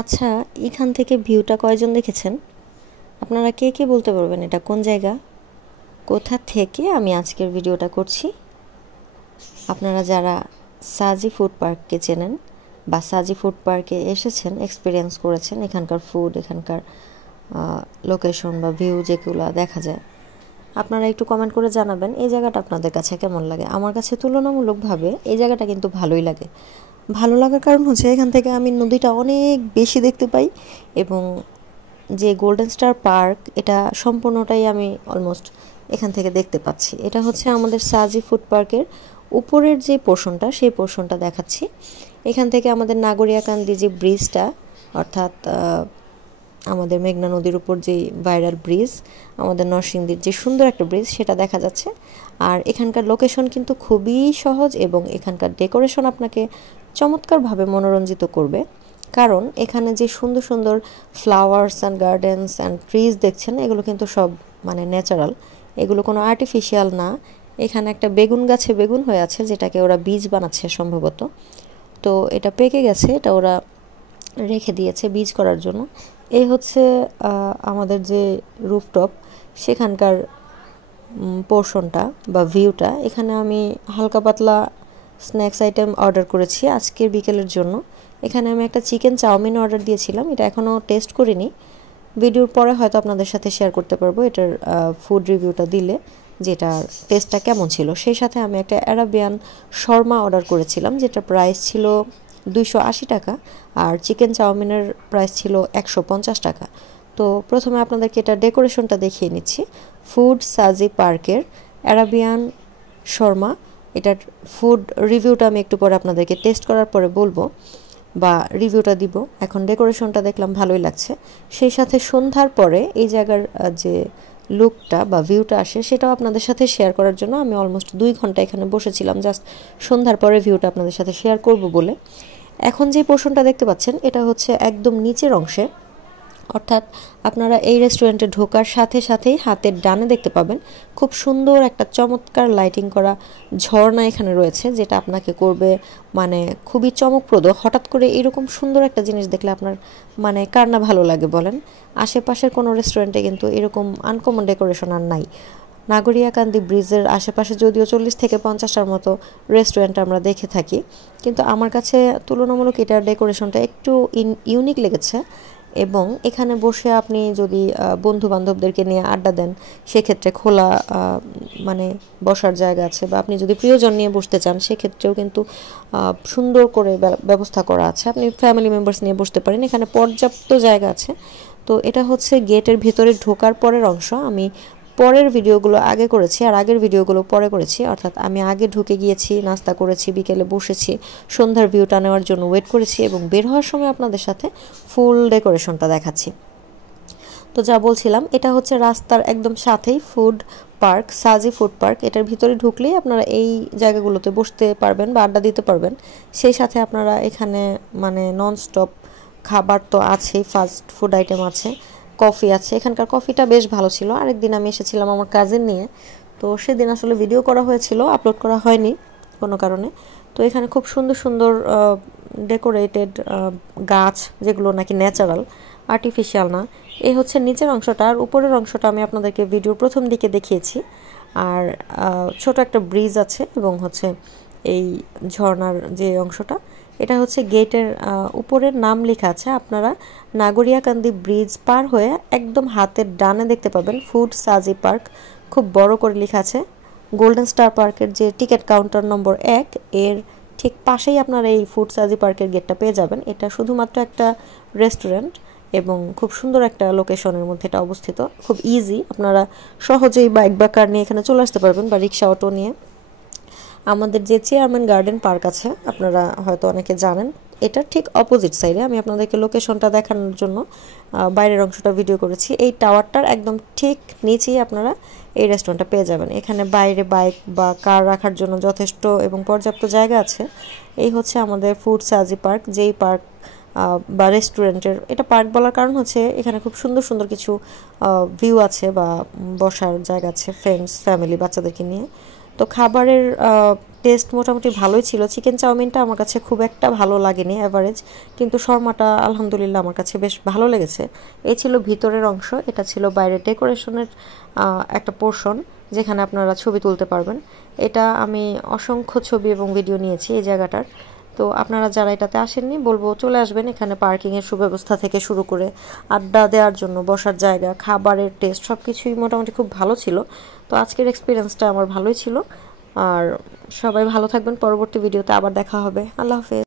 আচ্ছা, এখান থেকে ভিউটা কয়জন দেখেছেন? আপনারা কে কে বলতে পারবেন এটা কোন জায়গা, কোথা থেকে আমি আজকের ভিডিওটা করছি? আপনারা যারা সাজি ফুড পার্ককে চেনেন বা সাজি ফুড পার্কে এসেছেন, এক্সপিরিয়েন্স করেছেন, এখানকার ফুড, এখানকার লোকেশন বা ভিউ যেগুলো দেখা যায়, আপনারা একটু কমেন্ট করে জানাবেন এই জায়গাটা আপনাদের কাছে কেমন লাগে। আমার কাছে তুলনামূলকভাবে এই জায়গাটা কিন্তু ভালোই লাগে। ভালো লাগার কারণ হচ্ছে এখান থেকে আমি নদীটা অনেক বেশি দেখতে পাই, এবং যে গোল্ডেন স্টার পার্ক এটা সম্পূর্ণটাই আমি অলমোস্ট এখান থেকে দেখতে পাচ্ছি। এটা হচ্ছে আমাদের সাজি ফুড পার্কের উপরের যে পোর্শনটা, সেই পোর্শনটা দেখাচ্ছি। এখান থেকে আমাদের নাগরিয়াকান্দি যে ব্রিজটা, অর্থাৎ আমাদের মেঘনা নদীর উপর যে ভাইরাল ব্রিজ, আমাদের নরসিংদীর যে সুন্দর একটা ব্রিজ, সেটা দেখা যাচ্ছে। আর এখানকার লোকেশন কিন্তু খুবই সহজ, এবং এখানকার ডেকোরেশন আপনাকে চমৎকারভাবে মনোরঞ্জিত করবে। কারণ এখানে যে সুন্দর সুন্দর flowers and gardens and trees দেখছেন, এগুলো কিন্তু সব মানে ন্যাচারাল, এগুলো কোনো আর্টিফিশিয়াল না। এখানে একটা বেগুন গাছে বেগুন হয়ে আছে, যেটাকে ওরা বীজ বানাচ্ছে সম্ভবত। তো এটা পেকে গেছে, এটা ওরা রেখে দিয়েছে বীজ করার জন্য। এই হচ্ছে আমাদের যে রুফটপ, সেখানকার পোর্শনটা বা ভিউটা। এখানে আমি হালকা পাতলা স্ন্যাক্স আইটেম অর্ডার করেছি আজকের বিকেলের জন্য। এখানে আমি একটা চিকেন চাউমিন অর্ডার দিয়েছিলাম, এটা এখনও টেস্ট করিনি। ভিডিওর পরে হয়তো আপনাদের সাথে শেয়ার করতে পারবো এটার ফুড রিভিউটা দিলে, যেটার টেস্টটা কেমন ছিল। সেই সাথে আমি একটা অ্যারাবিয়ান শর্মা অর্ডার করেছিলাম, যেটা প্রাইস ছিল 280 টাকা, আর চিকেন চাউমিনের প্রাইস ছিল 150 টাকা। তো প্রথমে আপনাদেরকে এটা ডেকোরেশনটা দেখিয়ে নিচ্ছি। ফুড সাজি পার্কের অ্যারাবিয়ান শর্মা, এটার ফুড রিভিউটা আমি একটু পরে আপনাদেরকে টেস্ট করার পরে বলবো বা রিভিউটা দিব। এখন ডেকোরেশনটা দেখলাম ভালোই লাগছে। সেই সাথে সন্ধ্যার পরে এই জায়গার যে লুকটা বা ভিউটা আসে, সেটাও আপনাদের সাথে শেয়ার করার জন্য আমি অলমোস্ট 2 ঘন্টা এখানে বসেছিলাম, জাস্ট সন্ধ্যার পরে ভিউটা আপনাদের সাথে শেয়ার করব বলে। এখন যে পোর্শনটা দেখতে পাচ্ছেন, এটা হচ্ছে একদম নিচের অংশে, অর্থাৎ আপনারা এই রেস্টুরেন্টে ঢোকার সাথে সাথেই হাতের ডানে দেখতে পাবেন খুব সুন্দর একটা চমৎকার লাইটিং করা ঝর্ণা এখানে রয়েছে, যেটা আপনাকে করবে মানে খুবই চমকপ্রদ। হঠাৎ করে এরকম সুন্দর একটা জিনিস দেখলে আপনার মানে কার না ভালো লাগে বলেন? আশেপাশের কোনো রেস্টুরেন্টে কিন্তু এরকম আনকমন ডেকোরেশন আর নাই। নাগরিয়াকান্দি ব্রিজের আশেপাশে যদিও 40 থেকে 50টার মতো রেস্টুরেন্ট আমরা দেখে থাকি, কিন্তু আমার কাছে তুলনামূলক এটার ডেকোরেশনটা একটু ইউনিক লেগেছে। এবং এখানে বসে আপনি যদি বন্ধু বান্ধবদেরকে নিয়ে আড্ডা দেন, সেক্ষেত্রে খোলা মানে বসার জায়গা আছে, বা আপনি যদি প্রিয়জন নিয়ে বসতে চান, সেক্ষেত্রেও কিন্তু সুন্দর করে ব্যবস্থা করা আছে। আপনি ফ্যামিলি মেম্বার্স নিয়ে বসতে পারেন, এখানে পর্যাপ্ত জায়গা আছে। তো এটা হচ্ছে গেটের ভিতরে ঢোকার পরের অংশ। আমি পরের ভিডিওগুলো আগে করেছি আর আগের ভিডিওগুলো পরে করেছি, অর্থাৎ আমি আগে ঢুকে গিয়েছি, নাস্তা করেছি, বিকেলে বসেছি, সন্ধ্যার ভিউটা নেওয়ার জন্য ওয়েট করেছি, এবং বের হওয়ার সময় আপনাদের সাথে ফুল ডেকোরেশনটা দেখাচ্ছি। তো যা বলছিলাম, এটা হচ্ছে রাস্তার একদম সাথেই ফুড পার্ক, সাজি ফুড পার্ক। এটার ভিতরে ঢুকলেই আপনারা এই জায়গাগুলোতে বসতে পারবেন বা আড্ডা দিতে পারবেন। সেই সাথে আপনারা এখানে মানে ননস্টপ খাবার তো আছেই, ফাস্ট ফুড আইটেম আছে, কফি আছে। এখানকার কফিটা বেশ ভালো ছিল। আরেকদিন আমি এসেছিলাম আমার কাজিন নিয়ে, তো সেদিন আসলে ভিডিও করা হয়েছিল, আপলোড করা হয়নি কোনো কারণে। তো এখানে খুব সুন্দর সুন্দর ডেকোরেটেড গাছ, যেগুলো নাকি ন্যাচারাল, আর্টিফিশিয়াল না। এই হচ্ছে নিচের অংশটা, আর উপরের অংশটা আমি আপনাদেরকে ভিডিওর প্রথম দিকে দেখিয়েছি। আর ছোট একটা ব্রিজ আছে, এবং হচ্ছে এই ঝর্ণার যে অংশটা, এটা হচ্ছে গেটের উপরের নাম লেখা আছে। আপনারা নাগরিয়াকান্দি ব্রিজ পার হয়ে একদম হাতের ডানে দেখতে পাবেন ফুড সাজি পার্ক, খুব বড় করে লেখা আছে। গোল্ডেন স্টার পার্কের যে টিকিট কাউন্টার নম্বর 1, এর ঠিক পাশেই আপনারা এই ফুড সাজি পার্কের গেটটা পেয়ে যাবেন। এটা শুধুমাত্র একটা রেস্টুরেন্ট, এবং খুব সুন্দর একটা লোকেশনের মধ্যে এটা অবস্থিত। খুব ইজি, আপনারা সহজেই বাইক বা কার নিয়ে এখানে চলে আসতে পারবেন, বা রিক্সা অটো নিয়ে। আমাদের যে চেয়ারম্যান গার্ডেন পার্ক আছে, আপনারা হয়তো অনেকে জানেন, এটা ঠিক অপোজিট সাইডে। আমি আপনাদেরকে লোকেশনটা দেখানোর জন্য বাইরের অংশটা ভিডিও করেছি। এই টাওয়ারটার একদম ঠিক নিচেই আপনারা এই রেস্টুরেন্টটা পেয়ে যাবেন। এখানে বাইরে বাইক বা কার রাখার জন্য যথেষ্ট এবং পর্যাপ্ত জায়গা আছে। এই হচ্ছে আমাদের ফুড সাজি পার্ক, যেই পার্ক বা রেস্টুরেন্টের, এটা পার্ক বলার কারণ হচ্ছে এখানে খুব সুন্দর সুন্দর কিছু ভিউ আছে বা বসার জায়গা আছে, ফ্রেন্ডস, ফ্যামিলি, বাচ্চাদেরকে নিয়ে। তো খাবারের টেস্ট মোটামুটি ভালোই ছিল। চিকেন চাউমিনটা আমার কাছে খুব একটা ভালো লাগেনি, অ্যাভারেজ, কিন্তু শর্মাটা আলহামদুলিল্লাহ আমার কাছে বেশ ভালো লেগেছে। এই ছিল ভিতরের অংশ, এটা ছিল বাইরের ডেকোরেশনের একটা পোর্শন যেখানে আপনারা ছবি তুলতে পারবেন। এটা আমি অসংখ্য ছবি এবং ভিডিও নিয়েছি এই জায়গাটার। তো আপনারা যারা এটাতে আসেননি বলবো চলে আসবেন। এখানে পার্কিংয়ের সুব্যবস্থা থেকে শুরু করে আড্ডা দেওয়ার জন্য বসার জায়গা, খাবারের টেস্ট সব কিছুই মোটামুটি খুব ভালো ছিল। তো আজকের এক্সপিরিয়েন্সটা আমার ভালোই ছিল। আর সবাই ভালো থাকবেন, পরবর্তী ভিডিওতে আবার দেখা হবে। আল্লাহ হাফেজ।